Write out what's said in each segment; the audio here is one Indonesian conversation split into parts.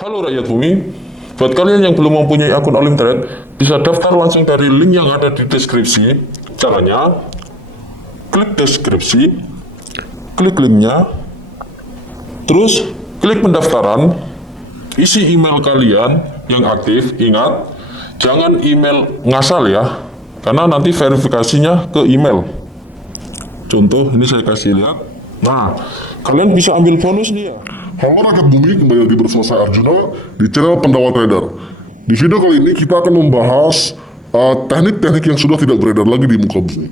Halo rakyat bumi, buat kalian yang belum mempunyai akun Olimtrade, bisa daftar langsung dari link yang ada di deskripsi. Caranya, klik deskripsi, klik linknya, terus klik pendaftaran, isi email kalian yang aktif. Ingat, jangan email ngasal ya, karena nanti verifikasinya ke email. Contoh, ini saya kasih lihat. Nah, kalian bisa ambil bonus nih ya. Halo rakyat bumi, kembali lagi bersama saya Arjuna di channel Pendawa Trader. Di video kali ini kita akan membahas teknik-teknik yang sudah tidak beredar lagi di muka bumi.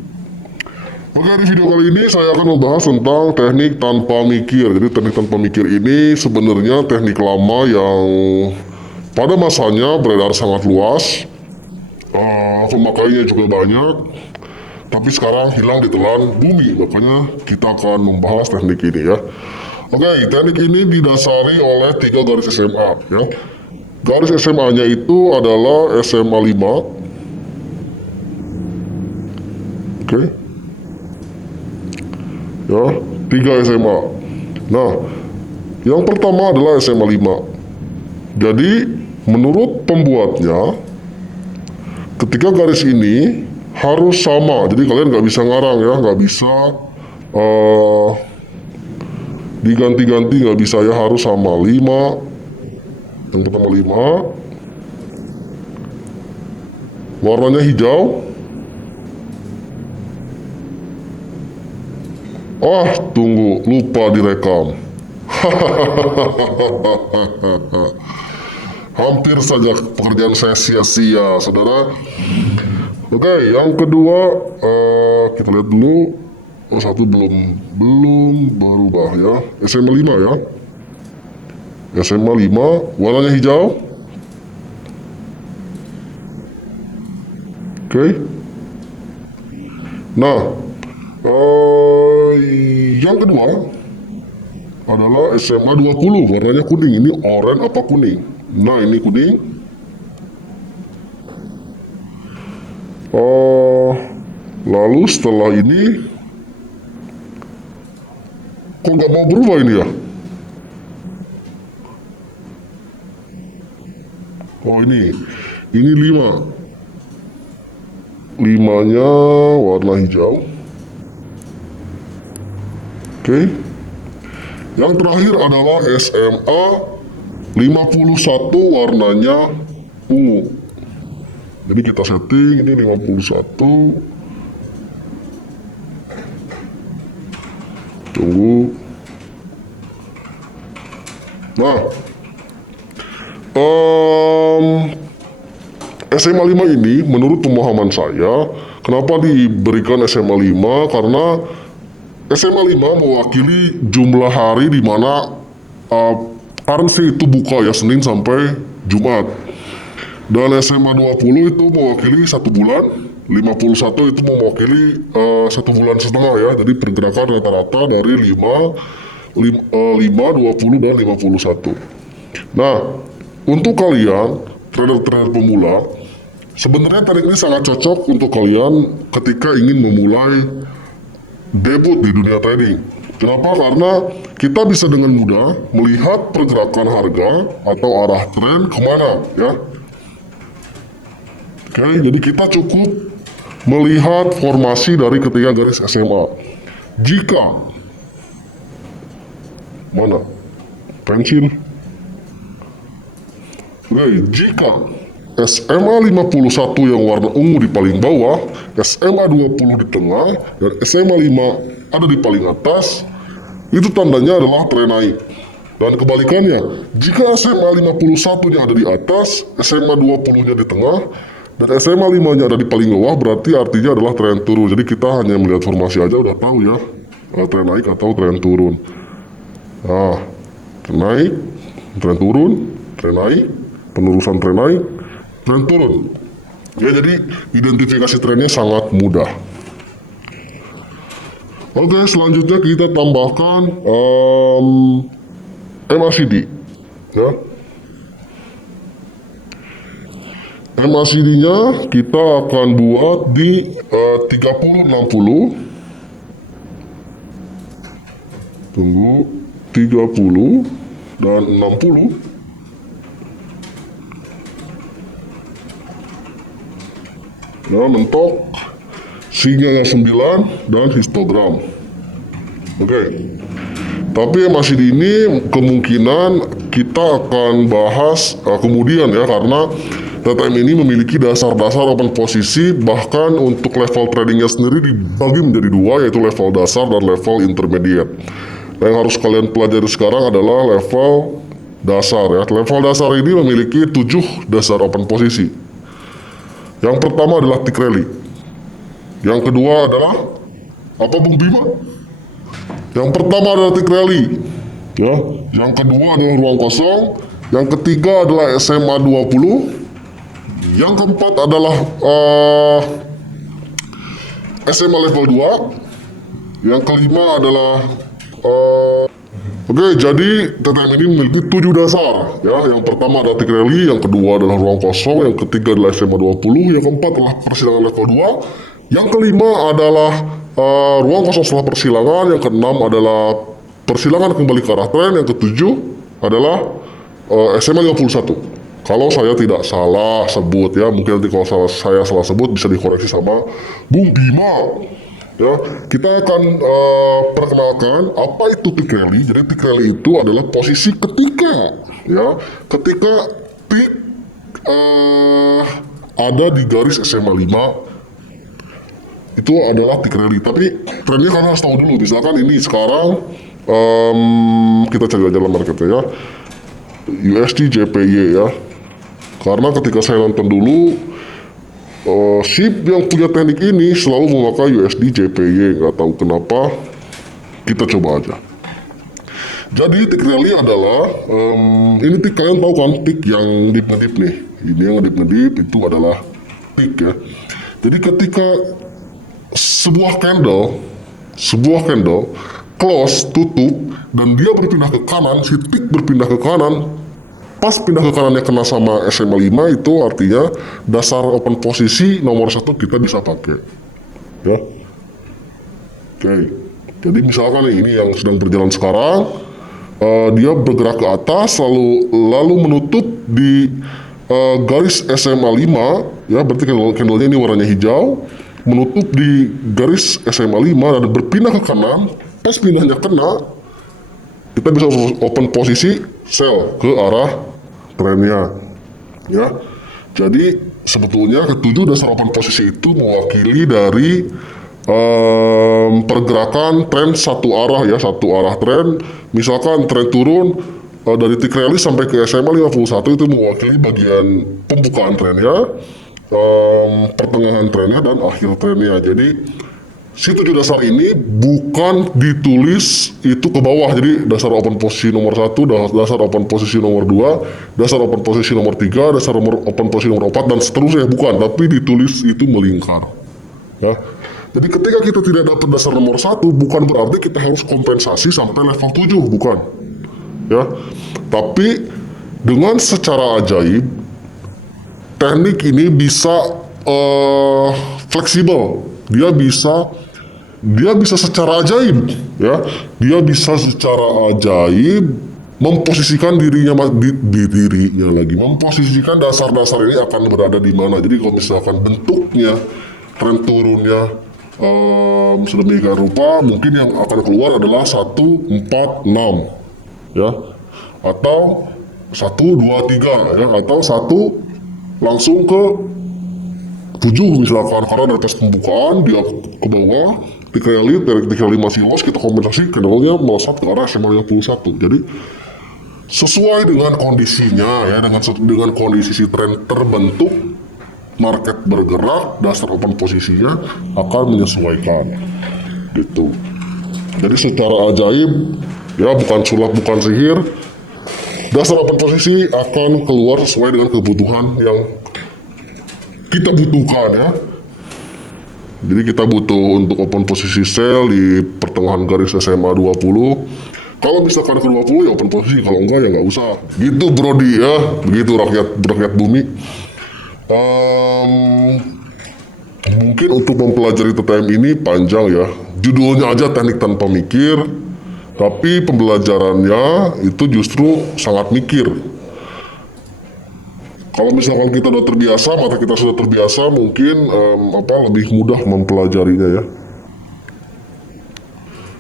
Oke, di video kali ini saya akan membahas tentang teknik tanpa mikir. Jadi teknik tanpa mikir ini sebenarnya teknik lama yang pada masanya beredar sangat luas, pemakainya juga banyak, tapi sekarang hilang ditelan bumi. Makanya kita akan membahas teknik ini ya. Oke, teknik ini didasari oleh 3 garis SMA ya. Garis SMA-nya itu adalah SMA 5. Oke. Ya, 3 SMA. Nah, yang pertama adalah SMA 5. Jadi, menurut pembuatnya, ketika garis ini harus sama. Jadi kalian nggak bisa ngarang ya, nggak bisa diganti-ganti, nggak bisa ya, harus sama 5. Yang pertama 5, warnanya hijau. Tunggu, lupa direkam. Hampir saja pekerjaan saya sia-sia, saudara. Oke, yang kedua kita lihat dulu. Satu belum berubah ya. SMA 5 ya. SMA 5, warnanya hijau. Oke. Nah, yang kedua adalah SMA 20, warnanya kuning. Ini oranye apa kuning? Nah, ini kuning. Lalu setelah ini, kok nggak mau berubah ini ya? Ini 5. 5-nya warna hijau. Oke. Yang terakhir adalah SMA 51, warnanya ungu. Jadi kita setting ini 51. Tunggu. Nah, SMA 5 ini menurut pemahaman saya, kenapa diberikan SMA 5? Karena SMA 5 mewakili jumlah hari di mana currency itu buka ya, Senin sampai Jumat. Dan SMA 20 itu mewakili 1 bulan, 51 itu mewakili 1 bulan setengah ya. Jadi pergerakan rata-rata dari 5, 20, dan 51. Nah, untuk kalian trader-trader pemula, sebenarnya teknik ini sangat cocok untuk kalian ketika ingin memulai debut di dunia trading. Kenapa? Karena kita bisa dengan mudah melihat pergerakan harga atau arah tren kemana ya. Oke, jadi kita cukup melihat formasi dari ketiga garis SMA. Jika mana pensil? Oke, jika SMA 51 yang warna ungu di paling bawah, SMA 20 di tengah, dan SMA 5 ada di paling atas, itu tandanya adalah tren naik. Dan kebalikannya, jika SMA 51-nya ada di atas, SMA 20-nya di tengah, dan SMA 5-nya ada di paling bawah, berarti artinya adalah tren turun. Jadi kita hanya melihat formasi aja udah tahu ya, tren naik atau tren turun. Nah, tren naik, tren turun, tren naik, penerusan tren naik, tren turun. Ya, jadi identifikasi trennya sangat mudah. Oke, selanjutnya kita tambahkan MACD ya. MACD-nya kita akan buat di 30-60. Tunggu, 30 dan 60. ya, mentok, sinyal 9 dan histogram. Oke. Tapi yang masih ini kemungkinan kita akan bahas kemudian ya, karena TTM ini memiliki dasar-dasar open posisi, bahkan untuk level tradingnya sendiri dibagi menjadi dua, yaitu level dasar dan level intermediate. Nah, yang harus kalian pelajari sekarang adalah level dasar ya. Level dasar ini memiliki 7 dasar open posisi. Yang pertama adalah tick rally. Yang kedua adalah apa, Bung Bima? Yang pertama adalah tick rally, ya. Yang kedua adalah ruang kosong. Yang ketiga adalah SMA 20. Yang keempat adalah SMA level 2. Yang kelima adalah Oke, jadi TTM ini memiliki 7 dasar, ya. Yang pertama adalah tick rally, yang kedua adalah ruang kosong, yang ketiga adalah SMA 20, yang keempat adalah persilangan level 2, yang kelima adalah ruang kosong setelah persilangan, yang keenam adalah persilangan kembali ke arah tren, yang ketujuh adalah SMA 51. Kalau saya tidak salah sebut ya, mungkin nanti kalau saya salah sebut bisa dikoreksi sama Bung Bima. Ya, kita akan perkenalkan apa itu tick rally. Jadi tick rally itu adalah posisi ketika tick ada di garis SMA 5, itu adalah tick rally. Tapi trennya kalian harus tahu dulu. Misalkan ini sekarang kita cari aja dalam marketnya ya, USD JPY ya. Karena ketika saya nonton dulu, SHIB yang punya teknik ini selalu memakai USD JPY, nggak tahu kenapa. Kita coba aja. Jadi tick rally adalah ini tick, kalian tahu kan tick yang dip-ngedip nih. Ini yang dip-ngedip itu adalah tick ya. Jadi ketika sebuah candle close, tutup, dan dia berpindah ke kanan, si tick berpindah ke kanan. Pas pindah ke kanannya kena sama SMA 5, itu artinya dasar open posisi nomor 1 kita bisa pakai ya. Oke, jadi misalkan ini yang sedang berjalan sekarang, dia bergerak ke atas lalu menutup di garis SMA 5 ya, berarti candlenya ini warnanya hijau, menutup di garis SMA 5 dan berpindah ke kanan. Pas pindahnya kena, kita bisa open posisi sell ke arah trennya ya. Jadi sebetulnya ketujuh dasar open posisi itu mewakili dari pergerakan tren satu arah ya, satu arah tren. Misalkan tren turun dari tick rally sampai ke SMA 51, itu mewakili bagian pembukaan trennya, pertengahan trennya, dan akhir trennya. Jadi si 7 dasar ini bukan ditulis itu ke bawah. Jadi dasar open posisi nomor 1, dasar open posisi nomor 2, dasar open posisi nomor 3, dasar open posisi nomor 4, dan seterusnya, bukan. Tapi ditulis itu melingkar ya. Jadi ketika kita tidak dapat dasar nomor 1, bukan berarti kita harus kompensasi sampai level 7, bukan ya. Tapi dengan secara ajaib, teknik ini bisa fleksibel. Dia bisa secara ajaib ya, dia bisa secara ajaib memposisikan memposisikan dasar-dasar ini akan berada di mana. Jadi kalau misalkan bentuknya tren turunnya sedemikian rupa, mungkin yang akan keluar adalah 1, 4, 6 ya, atau 1, 2, 3 ya, atau 1 langsung ke 7 misalkan, karena dari tes pembukaan dia ke bawah, tick rally masih loss, kita kompensasi candlenya melesat ke arah SMA 51. Jadi sesuai dengan kondisinya ya, dengan kondisi si tren terbentuk, market bergerak, dasar open posisinya akan menyesuaikan gitu. Jadi secara ajaib ya, bukan sulap, bukan sihir, dasar open posisi akan keluar sesuai dengan kebutuhan yang kita butuhkan ya. Jadi kita butuh untuk open posisi sell di pertengahan garis SMA 20. Kalau misalkan ke 20 ya open posisi, kalau enggak ya nggak usah. Gitu Brody ya, begitu rakyat bumi. Mungkin untuk mempelajari TTM ini panjang ya. Judulnya aja teknik tanpa mikir, tapi pembelajarannya itu justru sangat mikir. Kalau misalkan kita udah terbiasa, mata kita sudah terbiasa, mungkin lebih mudah mempelajarinya ya.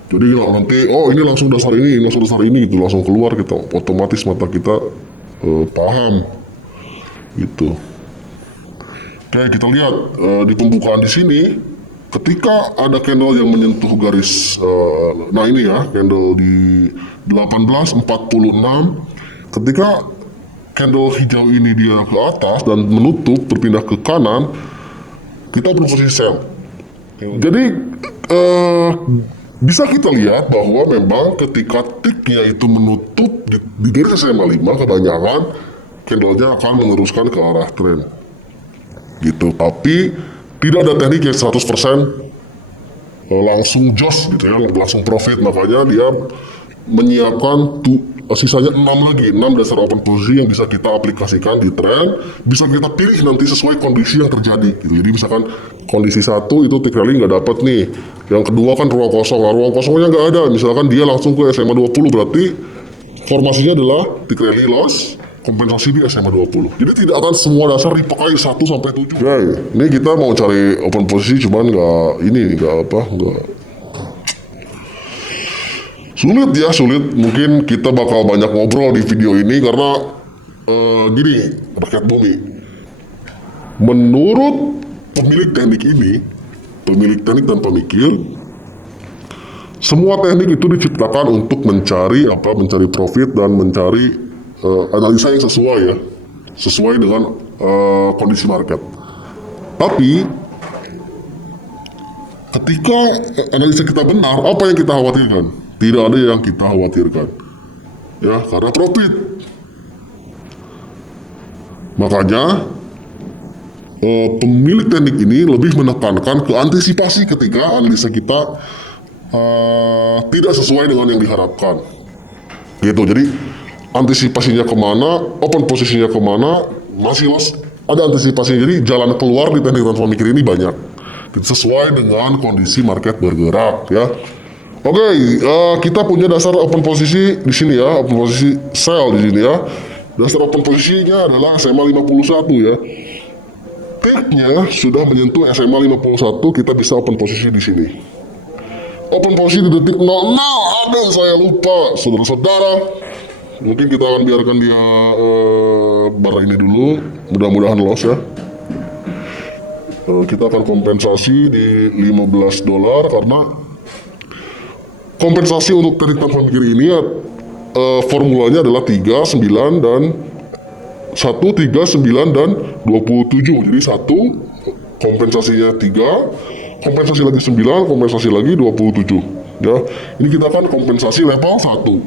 Jadi nanti, oh ini langsung dasar ini gitu, langsung keluar kita, otomatis mata kita paham gitu. Oke, kita lihat di pembukaan di sini, ketika ada candle yang menyentuh garis, nah ini ya, candle di 18.46, ketika candle hijau ini dia ke atas dan menutup berpindah ke kanan, kita berposisi sell. Jadi bisa kita lihat bahwa memang ketika tiknya itu menutup di garis SMA 5, kebanyakan candlenya akan meneruskan ke arah tren gitu. Tapi tidak ada teknik yang 100% langsung jos gitu ya, langsung profit. Makanya dia menyiapkan sisanya 6 dasar open posisi yang bisa kita aplikasikan di tren, bisa kita pilih nanti sesuai kondisi yang terjadi gitu. Jadi misalkan kondisi 1 itu tick rally nggak dapat nih, yang kedua kan ruang kosong, nah, ruang kosongnya nggak ada, misalkan dia langsung ke SMA 20, berarti formasinya adalah tick rally loss, kompensasi di SMA 20. Jadi tidak akan semua dasar dipakai 1 sampai 7. Oke, ini kita mau cari open posisi, cuman nggak sulit. Mungkin kita bakal banyak ngobrol di video ini karena gini, rakyat bumi. Menurut pemilik teknik dan pemikir, semua teknik itu diciptakan untuk mencari profit dan mencari analisa yang sesuai dengan kondisi market. Tapi ketika analisa kita benar, apa yang kita khawatirkan? Tidak ada yang kita khawatirkan, ya, karena profit. Makanya pemilik teknik ini lebih menekankan ke antisipasi ketika analisa kita tidak sesuai dengan yang diharapkan. Gitu. Jadi antisipasinya kemana, open posisinya kemana, masih ada antisipasinya. Jadi jalan keluar di teknik transfer mikir ini banyak, sesuai dengan kondisi market bergerak ya. Oke, kita punya dasar open posisi di sini ya, open posisi sell di sini ya. Dasar open posisinya adalah SMA 51 ya. Ticknya sudah menyentuh SMA 51, kita bisa open posisi di sini. Open posisi di detik 00, aduh saya lupa, saudara-saudara. Mungkin kita akan biarkan dia bar ini dulu, mudah-mudahan loss ya. Kita akan kompensasi di $15 karena kompensasi untuk teknik transfer mikir ini formulanya adalah 3, 9, dan 1, 3, 9, dan 27. Jadi 1 kompensasinya 3, kompensasi lagi 9, kompensasi lagi 27 ya. Ini kita akan kompensasi level 1.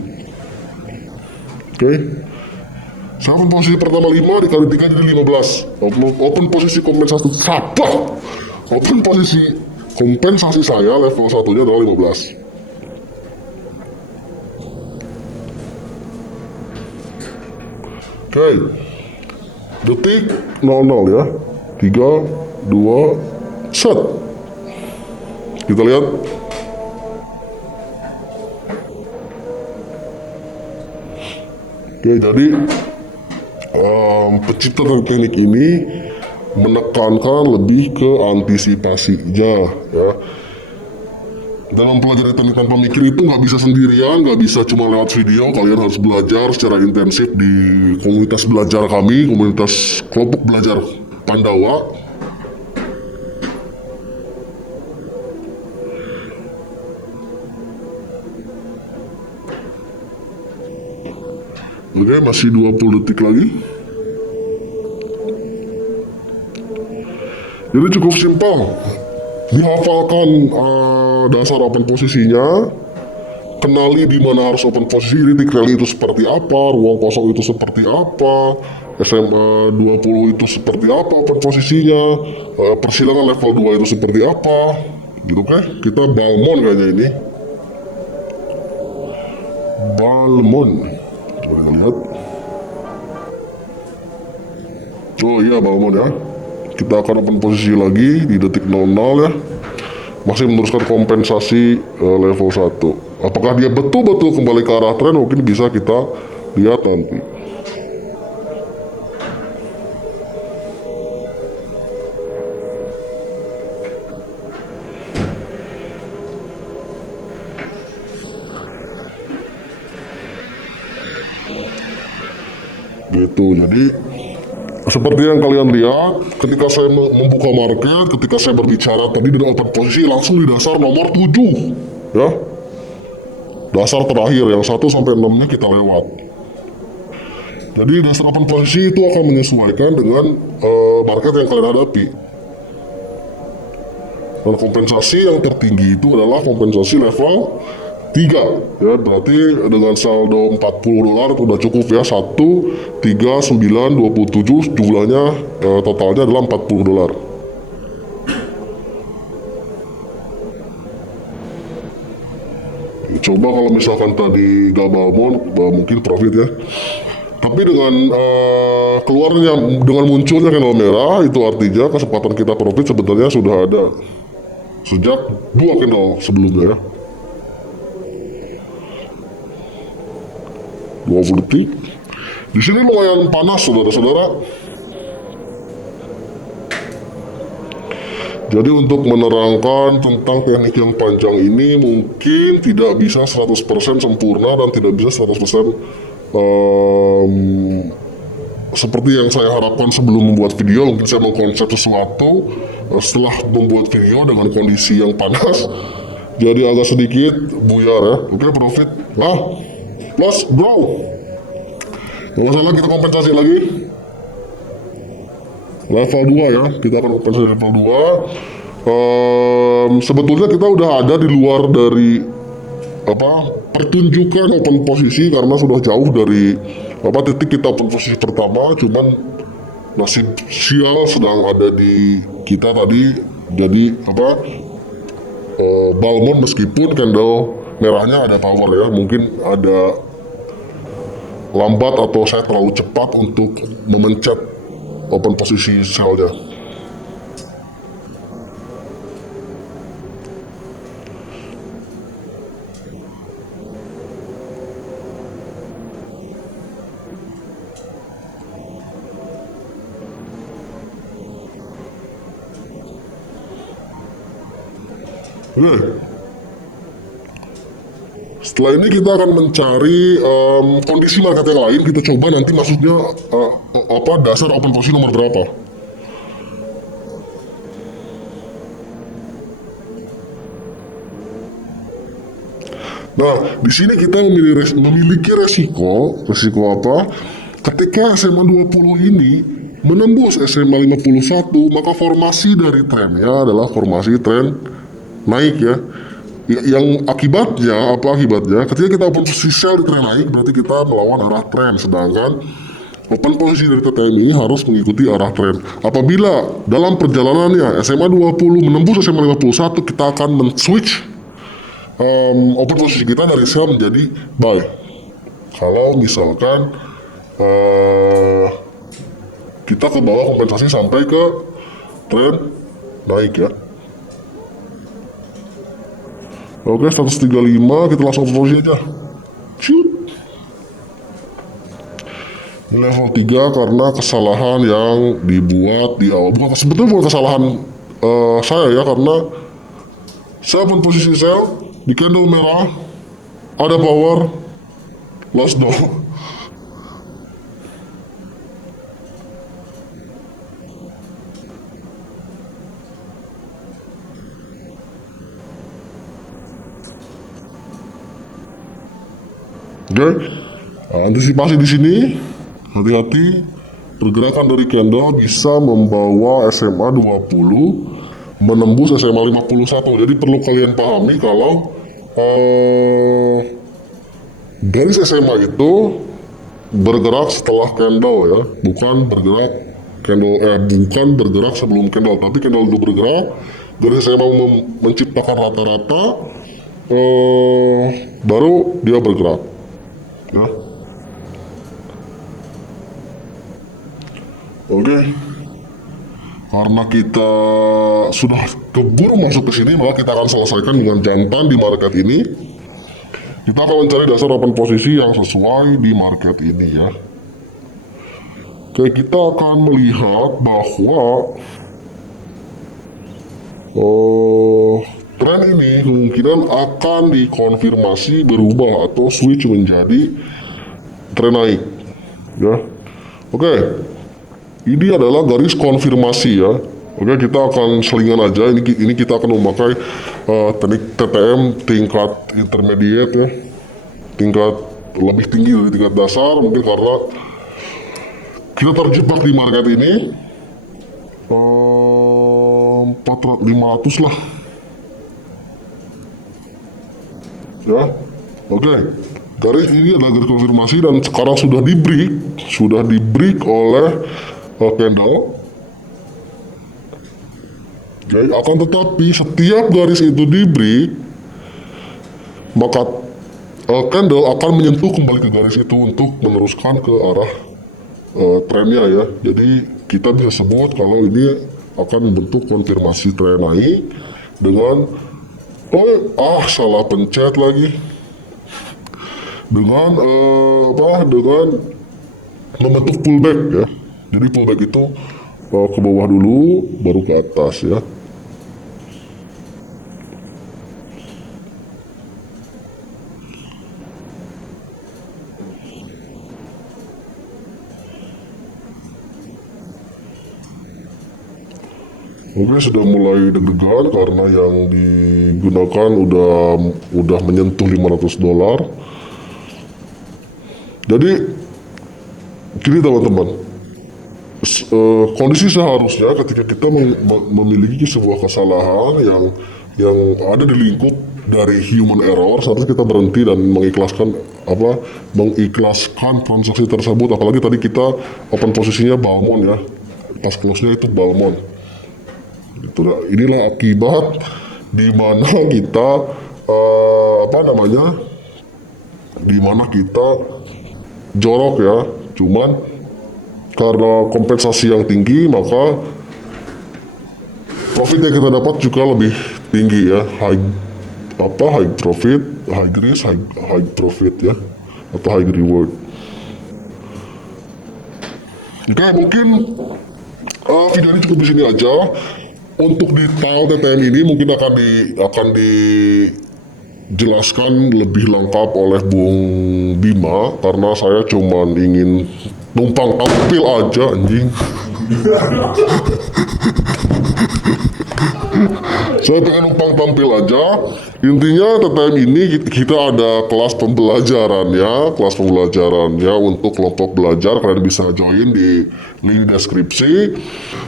Oke. Saya open posisi pertama 5 dikali 3 jadi 15. Open posisi kompensasi Open posisi kompensasi saya level 1-nya adalah 15. Oke, detik 00 ya, 3, 2, set. Kita lihat. Oke, jadi pencipta teknik ini menekankan lebih ke antisipasinya ya. Dalam mempelajari teknik tanpa mikir itu nggak bisa sendirian, nggak bisa cuma lewat video. Kalian harus belajar secara intensif di komunitas belajar kami, komunitas kelompok belajar Pandawa. Oke, masih 20 detik lagi. Jadi cukup simpel. Dihafalkan dasar open posisinya, kenali di mana harus open posisi, titik rally itu seperti apa, ruang kosong itu seperti apa, SMA 20 itu seperti apa open posisinya, persilangan level 2 itu seperti apa, gitu kan? Kita Balmon kayaknya ini. Balmon. Coba kita lihat. Oh iya, Balmon ya. Kita akan open posisi lagi di detik 00 ya. Masih meneruskan kompensasi level 1. Apakah dia betul-betul kembali ke arah tren, mungkin bisa kita lihat nanti. Gitu. Jadi seperti yang kalian lihat, ketika saya membuka market, ketika saya berbicara tadi dari open posisi langsung di dasar nomor 7, ya. Dasar terakhir yang 1 sampai 6-nya kita lewat. Jadi dasar open posisi itu akan menyesuaikan dengan market yang kalian hadapi. Dan kompensasi yang tertinggi itu adalah kompensasi level 3, ya, berarti dengan saldo $40 itu udah cukup ya. 1, 3, 9, 27 jumlahnya totalnya adalah $40. Coba kalau misalkan tadi gak balmon, mungkin profit ya. Tapi dengan dengan munculnya candle merah, itu artinya kesempatan kita profit sebenarnya sudah ada sejak 2 candle sebelumnya ya. 20 detik. Di sini lumayan panas saudara-saudara. Jadi untuk menerangkan tentang teknik yang panjang ini mungkin tidak bisa 100% sempurna dan tidak bisa 100% seperti yang saya harapkan sebelum membuat video. Mungkin saya mengkonsep sesuatu setelah membuat video dengan kondisi yang panas, jadi agak sedikit buyar ya. Oke, profit plus bro, nggak masalah, kita kompensasi lagi level 2 ya. Kita akan kompensasi level 2. Sebetulnya kita udah ada di luar dari pertunjukan open posisi karena sudah jauh dari titik kita open posisi pertama. Cuman nasib sial sedang ada di kita tadi. Jadi balmon meskipun candle merahnya ada power ya, mungkin ada lambat atau saya terlalu cepat untuk memencet open posisi sell-nya. Setelah ini kita akan mencari kondisi market yang lain. Kita coba nanti maksudnya dasar open posisi nomor berapa. Nah, di sini kita memiliki resiko apa? Ketika SMA 20 ini menembus SMA 51, maka formasi dari trennya adalah formasi tren naik ya. Yang akibatnya ketika kita open posisi sell di tren naik, berarti kita melawan arah tren, sedangkan open posisi dari TTM ini harus mengikuti arah tren. Apabila dalam perjalanannya SMA 20 menembus SMA 51, kita akan men-switch open posisi kita dari sell menjadi buy. Kalau misalkan kita ke bawah kompensasi sampai ke tren naik ya. Oke, 135, kita langsung open posisi aja. Shoot. Ini level 3 karena kesalahan yang dibuat di awal. Sebetulnya bukan kesalahan saya ya, karena saya open posisi sell di candle merah, ada power, lost down. Oke, antisipasi di sini, hati-hati. Pergerakan dari candle bisa membawa SMA 20 menembus SMA 51. Jadi perlu kalian pahami kalau garis SMA itu bergerak setelah candle ya, bukan bergerak sebelum candle. Tapi candle itu bergerak, garis SMA menciptakan rata-rata, baru dia bergerak. Ya. Oke. Karena kita sudah keburu masuk ke sini, maka kita akan selesaikan dengan jantan di market ini. Kita akan mencari dasar open posisi yang sesuai di market ini ya. Oke, kita akan melihat bahwa tren ini kemungkinan akan dikonfirmasi berubah atau switch menjadi tren naik ya. Oke, ini adalah garis konfirmasi ya. Oke, kita akan selingan aja. Ini kita akan memakai teknik TTM tingkat intermediate ya, tingkat lebih tinggi dari tingkat dasar, mungkin karena kita terjebak di market ini. 500 lah ya. Oke, garis ini adalah garis konfirmasi dan sekarang sudah di break oleh candle. Oke, akan tetapi setiap garis itu di break, maka candle akan menyentuh kembali ke garis itu untuk meneruskan ke arah trennya ya. Jadi kita bisa sebut kalau ini akan membentuk konfirmasi tren naik dengan salah pencet lagi dengan dengan membentuk pullback ya. Jadi pullback itu ke bawah dulu baru ke atas ya. Oke, sudah mulai deg-degan karena yang digunakan udah menyentuh $500. Jadi gini teman-teman, kondisi seharusnya ketika kita memiliki sebuah kesalahan yang ada di lingkup dari human error, seharusnya kita berhenti dan mengikhlaskan transaksi tersebut. Apalagi tadi kita open posisinya Balmon ya, pas close-nya itu Balmon. Inilah akibat di mana kita di mana kita jorok ya. Cuman karena kompensasi yang tinggi, maka profit yang kita dapat juga lebih tinggi ya. High profit, high risk, high profit ya, atau high reward. Oke, mungkin video ini cukup di sini aja. Untuk detail TTM ini mungkin akan dijelaskan lebih lengkap oleh Bung Bima, karena saya cuma ingin numpang tampil aja anjing. Saya pengen numpang tampil aja. Intinya TTM ini kita ada kelas pembelajarannya untuk kelompok belajar. Kalian bisa join di link deskripsi.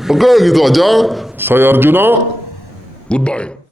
Oke, gitu aja. Saya Arjuna. Goodbye.